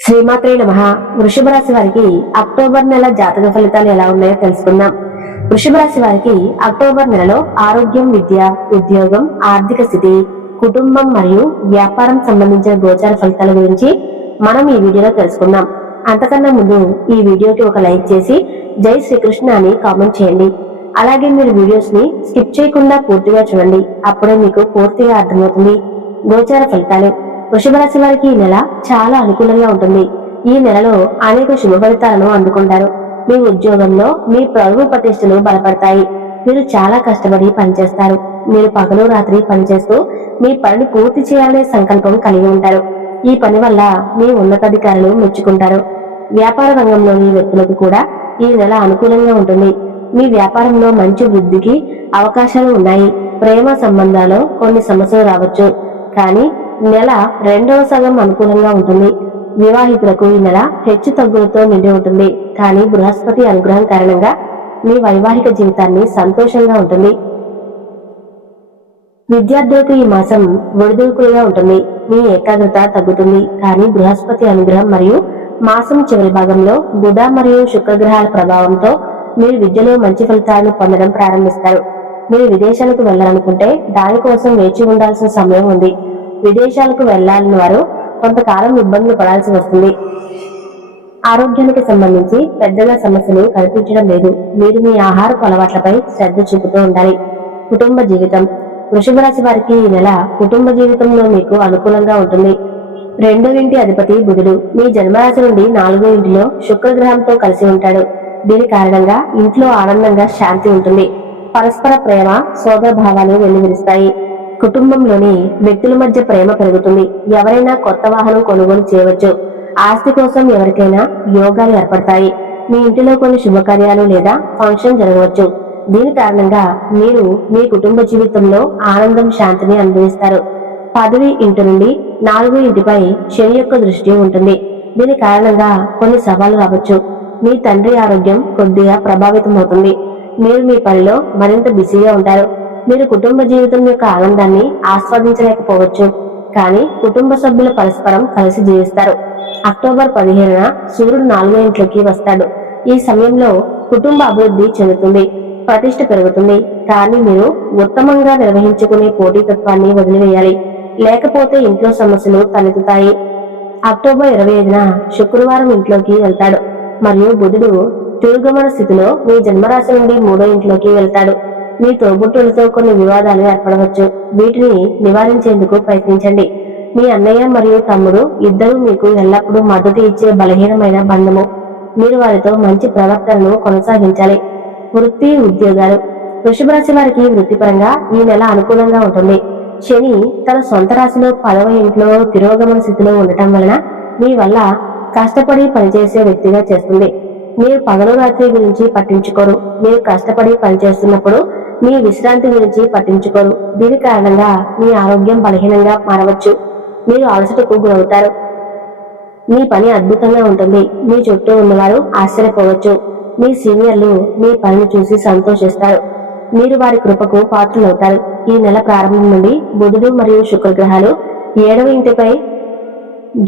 శ్రీమాత్రే నమః. వృషభ రాశి వారికి అక్టోబర్ నెల జాతక ఫలితాలు ఎలా ఉన్నాయో తెలుసుకుందాం. వృషభ రాశి వారికి అక్టోబర్ నెలలో ఆరోగ్యం, విద్య, ఉద్యోగం, ఆర్థిక స్థితి, కుటుంబం మరియు వ్యాపారం సంబంధించిన గోచార ఫలితాల గురించి మనం ఈ వీడియోలో తెలుసుకుందాం. అంతకన్నా ముందు ఈ వీడియోకి ఒక లైక్ చేసి జై శ్రీకృష్ణ అని కామెంట్ చేయండి. అలాగే మీరు వీడియోస్ ని స్కిప్ చేయకుండా పూర్తిగా చూడండి, అప్పుడే మీకు పూర్తిగా అర్థమవుతుంది. గోచార ఫలితాలు. వృషభ రాశి వారికి ఈ నెల చాలా అనుకూలంగా ఉంటుంది. ఈ నెలలో అనేక శుభ ఫలితాలను అందుకుంటారు. మీ ఉద్యోగంలో మీ పరువు ప్రతిష్టలు బలపడతాయి. మీరు చాలా కష్టపడి పనిచేస్తారు. మీరు పగలు రాత్రి పనిచేస్తూ మీ పనిని పూర్తి చేయాలనే సంకల్పం కలిగి ఉంటారు. ఈ పని వల్ల మీ ఉన్నతాధికారులు మెచ్చుకుంటారు. వ్యాపార రంగంలోని వ్యక్తులకు కూడా ఈ నెల అనుకూలంగా ఉంటుంది. మీ వ్యాపారంలో మంచి వృద్ధికి అవకాశాలు ఉన్నాయి. ప్రేమ సంబంధాల్లో కొన్ని సమస్యలు రావచ్చు, కానీ నెల రెండవ సగం అనుకూలంగా ఉంటుంది. వివాహితులకు ఈ నెల హెచ్చు తగ్గులతో నిండి ఉంటుంది, కానీ బృహస్పతి అనుగ్రహం కారణంగా మీ వైవాహిక జీవితాన్ని సంతోషంగా ఉంటుంది. విద్యార్థులకు ఈ మాసం ఒడిదుడుకులుగా ఉంటుంది. మీ ఏకాగ్రత తగ్గుతుంది, కానీ బృహస్పతి అనుగ్రహం మరియు మాసం చివరి భాగంలో బుధ మరియు శుక్రగ్రహాల ప్రభావంతో మీరు విద్యలో మంచి ఫలితాలను పొందడం ప్రారంభిస్తారు. మీరు విదేశాలకు వెళ్లాలనుకుంటే దానికోసం వేచి ఉండాల్సిన సమయం ఉంది. విదేశాలకు వెళ్లాలని వారు కొంతకాలం ఇబ్బందులు పడాల్సి వస్తుంది. ఆరోగ్యానికి సంబంధించి పెద్దగా సమస్యలు కనిపించడం లేదు. మీరు మీ ఆహారపు అలవాట్లపై శ్రద్ధ చూపుతూ ఉండాలి. కుటుంబ జీవితం. వృషభ రాశి వారికి ఈ నెల కుటుంబ జీవితంలో మీకు అనుకూలంగా ఉంటుంది. రెండో ఇంటి అధిపతి బుధుడు మీ జన్మరాశి నుండి 4వ ఇంటిలో శుక్రగ్రహంతో కలిసి ఉంటాడు. దీని కారణంగా ఇంట్లో ఆనందంగా శాంతి ఉంటుంది. పరస్పర ప్రేమ, సోదర భావాలు వెల్లివిరుస్తాయి. కుటుంబంలోని వ్యక్తుల మధ్య ప్రేమ పెరుగుతుంది. ఎవరైనా కొత్త వాహనం కొనుగోలు చేయవచ్చు. ఆస్తి కోసం ఎవరికైనా యోగాలు ఏర్పడతాయి. మీ ఇంటిలో కొన్ని శుభకార్యాలు లేదా ఫంక్షన్ జరగవచ్చు. దీని కారణంగా మీరు మీ కుటుంబ జీవితంలో ఆనందం, శాంతిని అనుభవిస్తారు. పదవి ఇంటి నుండి 4వ ఇంటిపై శని యొక్క దృష్టి ఉంటుంది. దీని కారణంగా కొన్ని సవాళ్లు రావచ్చు. మీ తండ్రి ఆరోగ్యం కొద్దిగా ప్రభావితం అవుతుంది. మీరు మీ పనిలో మరింత బిజీగా ఉంటారు. మీరు కుటుంబ జీవితం యొక్క ఆనందాన్ని ఆస్వాదించలేకపోవచ్చు, కానీ కుటుంబ సభ్యులు పరస్పరం కలిసి జీవిస్తారు. అక్టోబర్ 15న సూర్యుడు 4వ ఇంట్లోకి వస్తాడు. ఈ సమయంలో కుటుంబ అభివృద్ధి చెందుతుంది, ప్రతిష్ట పెరుగుతుంది, కానీ మీరు ఉత్తమంగా నిర్వహించుకునే పోటీతత్వాన్ని వదిలివేయాలి, లేకపోతే ఇంట్లో సమస్యలు తలెత్తుతాయి. అక్టోబర్ 25న శుక్రవారం ఇంట్లోకి వెళ్తాడు మరియు బుధుడు తిరుగమన స్థితిలో మీ జన్మరాశి నుండి 3వ ఇంట్లోకి వెళ్తాడు. మీ తోబుట్టులతో కొన్ని వివాదాలు ఏర్పడవచ్చు. వీటిని నివారించేందుకు ప్రయత్నించండి. మీ అన్నయ్య మరియు తమ్ముడు ఇద్దరూ మీకు ఎల్లప్పుడూ మద్దతు ఇచ్చే బలహీనమైన బంధము. మీరు వారితో మంచి ప్రవర్తనను కొనసాగించాలి. వృత్తి, ఉద్యోగాలు. వృషభ రాశి వారికి వృత్తిపరంగా ఈ నెల అనుకూలంగా ఉంటుంది. శని తన సొంత రాశిలో 10వ ఇంట్లో తిరోగమన స్థితిలో ఉండటం వలన మీ వల్ల కష్టపడి పనిచేసే వ్యక్తిగా చేస్తుంది. మీరు పగలు రాత్రి గురించి పట్టించుకోరు. మీరు కష్టపడి పనిచేస్తున్నప్పుడు మీ విశ్రాంతి గురించి పట్టించుకోరు. దీని కారణంగా మీ ఆరోగ్యం బలహీనంగా మారవచ్చు. మీరు అలసటకు గురవుతారు. మీ పని అద్భుతంగా ఉంటుంది. మీ చుట్టూ ఉన్నవారు ఆశ్చర్యపోవచ్చు. మీ సీనియర్లు మీ పనిని చూసి సంతోషిస్తారు. మీరు వారి కృపకు పాత్రులవుతారు. ఈ నెల ప్రారంభం నుండి బుధుడు మరియు శుక్రగ్రహాలు 7వ ఇంటిపై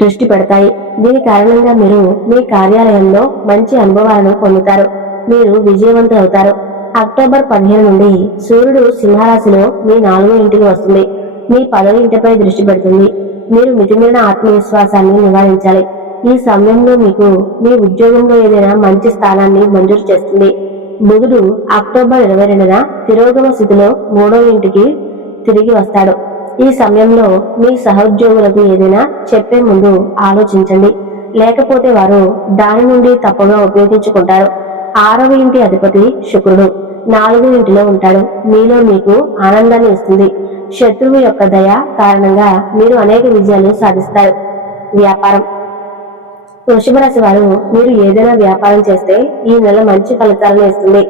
దృష్టి పెడతాయి. దీని కారణంగా మీరు మీ కార్యాలయంలో మంచి అనుభవాలను పొందుతారు. మీరు విజయవంతులవుతారు. అక్టోబర్ 15 నుండి సూర్యుడు సింహరాశిలో మీ 4వ ఇంటికి వస్తుంది. మీ 10వ ఇంటిపై దృష్టి పెడుతుంది. మీరు మితిమీరిన ఆత్మవిశ్వాసాన్ని నివారించాలి. ఈ సమయంలో మీకు మీ ఉద్యోగంలో ఏదైనా మంచి స్థానాన్ని మంజూరు చేస్తుంది. బుధుడు అక్టోబర్ 22న తిరోగమ స్థితిలో 3వ ఇంటికి తిరిగి వస్తాడు. ఈ సమయంలో మీ సహోద్యోగులకు ఏదైనా చెప్పే ముందు ఆలోచించండి, లేకపోతే వారు దాని నుండి తప్పుగా ఉపయోగించుకుంటారు. 6వ ఇంటి అధిపతి శుక్రుడు 4వ ఇంటిలో ఉంటాడు. మీలో మీకు ఆనందాన్ని ఇస్తుంది. శత్రువు యొక్క దయ కారణంగా మీరు అనేక విజయాలు సాధిస్తారు. వ్యాపారం. వృషభ రాశి వారు మీరు ఏదైనా వ్యాపారం చేస్తే ఈ నెల మంచి ఫలితాలను ఇస్తుంది.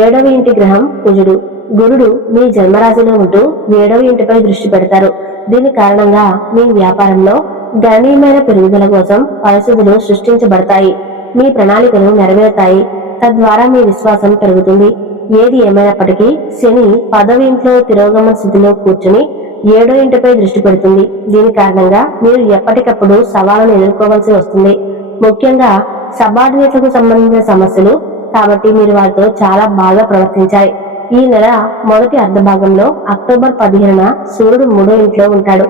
7వ ఇంటి గ్రహం కుజుడు. గురుడు మీ జన్మరాశిలో ఉంటూ 7వ ఇంటిపై దృష్టి పెడతారు. దీని కారణంగా మీ వ్యాపారంలో గణనీయమైన పెరుగుదల కోసం పరిస్థితులు సృష్టించబడతాయి. మీ ప్రణాళికలు నెరవేరుతాయి. తద్వారా మీ విశ్వాసం పెరుగుతుంది. ఏది ఏమైనప్పటికీ శని 10వ ఇంట్లో తిరోగమన స్థితిలో కూర్చుని ఏడో ఇంటిపై దృష్టి పెడుతుంది. దీని కారణంగా మీరు ఎప్పటికప్పుడు సవాళ్ళను ఎదుర్కోవాల్సి వస్తుంది, ముఖ్యంగా సబార్డినేట్లకు సంబంధించిన సమస్యలు. కాబట్టి మీరు వారితో చాలా బాగా ప్రవర్తించాలి. ఈ నెల మొదటి అర్ధ భాగంలో అక్టోబర్ 15న సూర్యుడు 3వ ఇంట్లో ఉంటాడు.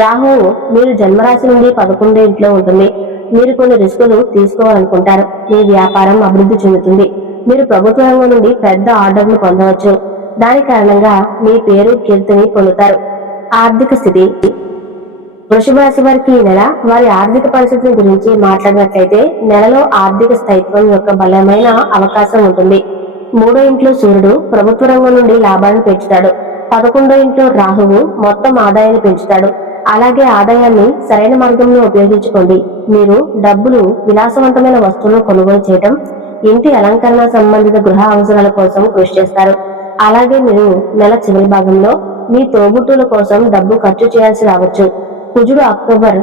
రాహువు మీరు జన్మరాశి నుండి 11వ ఇంట్లో ఉంటుంది. మీరు కొన్ని రిస్కులు తీసుకోవాలనుకుంటారు. మీ వ్యాపారం అభివృద్ధి చెందుతుంది. మీరు ప్రభుత్వ రంగం నుండి పెద్ద ఆర్డర్ను పొందవచ్చు. దాని కారణంగా మీ పేరు కీర్తిని పొందుతారు. ఆర్థిక స్థితి. వృషభ రాశి వారికి ఈ నెల వారి ఆర్థిక పరిస్థితిని గురించి మాట్లాడినట్లయితే నెలలో ఆర్థిక స్థైర్యం యొక్క బలమైన అవకాశం ఉంటుంది. 3వ ఇంట్లో సూర్యుడు ప్రభుత్వ రంగం నుండి లాభాలను పెంచుతాడు. 11వ ఇంట్లో రాహువు మొత్తం ఆదాయాన్ని పెంచుతాడు. అలాగే ఆదాయాన్ని సరైన మార్గంలో ఉపయోగించుకోండి. మీరు డబ్బులు విలాసవంతమైన వస్తువులను కొనుగోలు చేయటం, ఇంటి అలంకరణ సంబంధిత గృహ అవసరాల కోసం కృషి చేస్తారు. అలాగే మీరు నెల చివరి భాగంలో మీ తోబుట్టుల కోసం డబ్బు ఖర్చు చేయాల్సి రావచ్చు. కుజుడు అక్టోబర్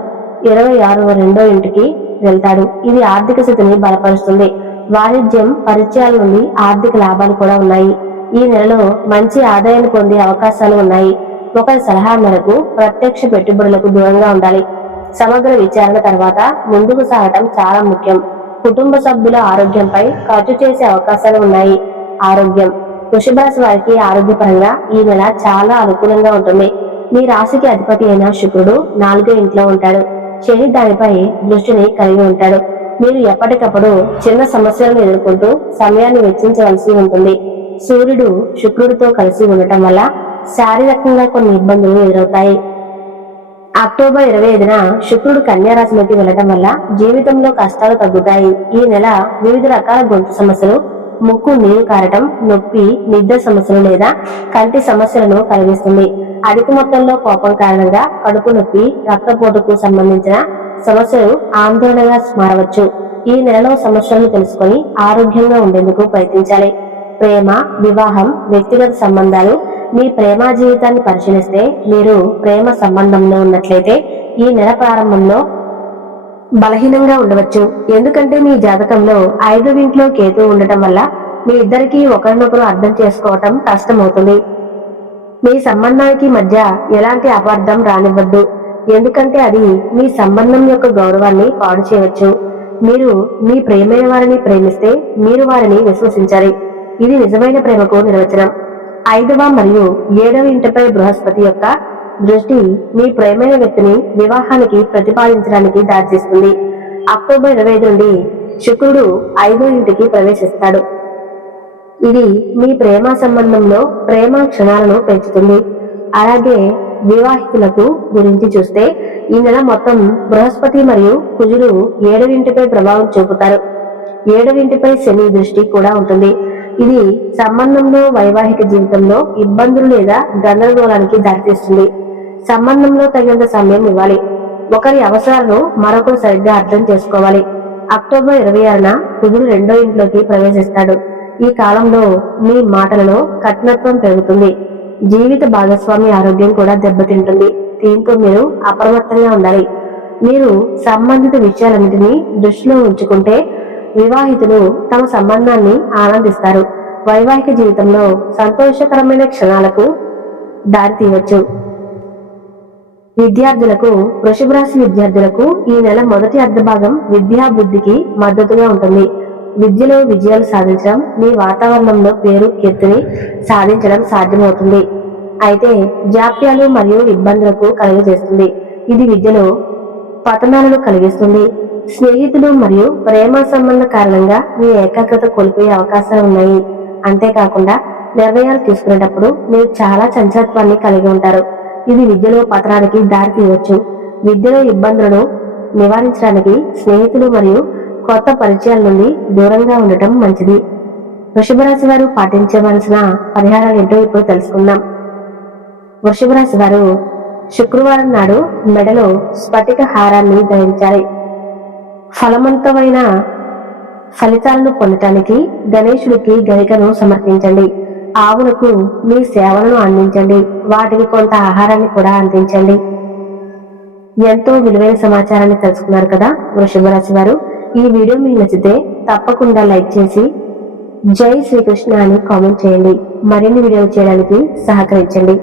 26వ 2వ ఇంటికి వెళ్తాడు. ఇది ఆర్థిక స్థితిని బలపరుస్తుంది. వాణిజ్యం, పరిచయాల నుండి ఆర్థిక లాభాలు కూడా ఉన్నాయి. ఈ నెలలో మంచి ఆదాయాన్ని పొందే అవకాశాలు ఉన్నాయి. ఒకరి సలహా మేరకు ప్రత్యక్ష పెట్టుబడులకు దూరంగా ఉండాలి. సమగ్ర విచారణ తర్వాత ముందుకు సాగటం చాలా ముఖ్యం. కుటుంబ సభ్యుల ఆరోగ్యంపై ఖర్చు చేసే అవకాశాలు ఉన్నాయి. ఆరోగ్యం. వృషభ రాశి వారికి ఆరోగ్యపరంగా ఈ నెల చాలా అనుకూలంగా ఉంటుంది. మీ రాశికి అధిపతి అయిన శుక్రుడు 4వ ఇంట్లో ఉంటాడు. శని దానిపై దృష్టిని కలిగి ఉంటాడు. మీరు ఎప్పటికప్పుడు చిన్న సమస్యలను ఎదుర్కొంటూ సమయాన్ని వెచ్చించవలసి ఉంటుంది. సూర్యుడు శుక్రుడితో కలిసి ఉండటం వల్ల శారీరకంగా కొన్ని ఇబ్బందులు ఎదురవుతాయి. అక్టోబర్ 25న శుక్రుడు కన్యా రాశిలోకి వెళ్లడం వల్ల జీవితంలో కష్టాలు తగ్గుతాయి. ఈ నెల వివిధ రకాల గొంతు సమస్యలు, ముక్కు నీరు కారటం, నొప్పి, నిద్ర సమస్యలు లేదా కంటి సమస్యలను కలిగిస్తుంది. అధిక మొత్తంలో కోపం కారణంగా కడుపు నొప్పి, రక్తపోటుకు సంబంధించిన సమస్యలు ఆందోళనగా మారవచ్చు. ఈ నెలలో సమస్యలను తెలుసుకొని ఆరోగ్యంగా ఉండేందుకు ప్రయత్నించాలి. ప్రేమ, వివాహం, వ్యక్తిగత సంబంధాలు. మీ ప్రేమ జీవితాన్ని పరిశీలిస్తే మీరు ప్రేమ సంబంధంలో ఉన్నట్లయితే ఈ నెల ప్రారంభంలో బలహీనంగా ఉండవచ్చు. ఎందుకంటే మీ జాతకంలో 5వ ఇంట్లో కేతు ఉండటం వల్ల మీ ఇద్దరికి ఒకరినొకరు అర్థం చేసుకోవటం కష్టమవుతుంది. మీ సంబంధానికి మధ్య ఎలాంటి అపార్థం రానివ్వద్దు, ఎందుకంటే అది మీ సంబంధం యొక్క గౌరవాన్ని పాడు చేయవచ్చు. మీరు మీ ప్రేమైన వారిని ప్రేమిస్తే మీరు వారిని విశ్వసించాలి. ఇది నిజమైన ప్రేమకు నిర్వచనం. 5వ మరియు 7వ ఇంటిపై బృహస్పతి యొక్క దృష్టి మీ ప్రేమైన వ్యక్తిని వివాహానికి ప్రతిపాదించడానికి దారితీస్తుంది. అక్టోబర్ 25 నుండి శుక్రుడు 5వ ఇంటికి ప్రవేశిస్తాడు. ఇది మీ ప్రేమ సంబంధంలో ప్రేమ క్షణాలను పెంచుతుంది. అలాగే వివాహితులకు గురించి చూస్తే ఈ నెల మొత్తం బృహస్పతి మరియు కుజుడు 7వ ఇంటిపై ప్రభావం చూపుతారు. 7వ ఇంటిపై శని దృష్టి కూడా ఉంటుంది. ఇది సంబంధంలో వైవాహిక జీవితంలో ఇబ్బందులు లేదా గందరగోళానికి దారితీస్తుంది. సంబంధంలో తగినంత సమయం ఇవ్వాలి. ఒకరి అవసరాలను మరొకరు సరిగ్గా అర్థం చేసుకోవాలి. అక్టోబర్ 26న కుజుడు 2వ ఇంట్లోకి ప్రవేశిస్తాడు. ఈ కాలంలో మీ మాటలలో కఠినత్వం పెరుగుతుంది. జీవిత భాగస్వామి ఆరోగ్యం కూడా దెబ్బతింటుంది. దీంతో మీరు అప్రమత్తంగా ఉండాలి. మీరు సంబంధిత విషయాలన్నింటినీ దృష్టిలో ఉంచుకుంటే వివాహితులు తమ సంబంధాన్ని ఆనందిస్తారు. వైవాహిక జీవితంలో సంతోషకరమైన క్షణాలకు దారితీయవచ్చు. విద్యార్థులకు, వృషభ రాశి విద్యార్థులకు ఈ నెల మొదటి అర్ధభాగం విద్యాభివృద్ధికి మద్దతుగా ఉంటుంది. విద్యలో విజయాలు సాధించడం, మీ వాతావరణంలో పేరు కీర్తిని సాధించడం సాధ్యమవుతుంది. అయితే జాప్యాలు మరియు ఇబ్బందులకు కలుగజేస్తుంది. ఇది విద్యలో పతనాలను కలిగిస్తుంది. స్నేహితులు మరియు ప్రేమ సంబంధ కారణంగా మీ ఏకాగ్రత కోల్పోయే అవకాశాలు ఉన్నాయి. అంతేకాకుండా నిర్ణయాలు తీసుకునేటప్పుడు మీరు చాలా చంచలత్వాన్ని కలిగి ఉంటారు. ఇది విద్యలో పతనానికి దారి తీయవచ్చు. విద్యలో ఇబ్బందులను నివారించడానికి స్నేహితులు మరియు కొత్త పరిచయాల నుండి దూరంగా ఉండటం మంచిది. వృషభ రాశి వారు పాటించవలసిన పరిహారాలు ఏంటో ఇప్పుడు తెలుసుకుందాం. వృషభ రాశి వారు శుక్రవారం నాడు మెడలో స్ఫటిక హారాన్ని ధరించాలి. ఫలవంతమైన ఫలితాలను పొందటానికి గణేశుడికి గరికను సమర్పించండి. ఆవులకు మీ సేవలను అందించండి. వాటికి కొంత ఆహారాన్ని కూడా అందించండి. ఎంతో విలువైన సమాచారాన్ని తెలుసుకున్నారు కదా వృషభ రాశి వారు. ఈ వీడియో మీకు నచ్చితే తప్పకుండా లైక్ చేసి జై శ్రీకృష్ణ అని కామెంట్ చేయండి. మరిన్ని వీడియోలు చేయడానికి సహకరించండి.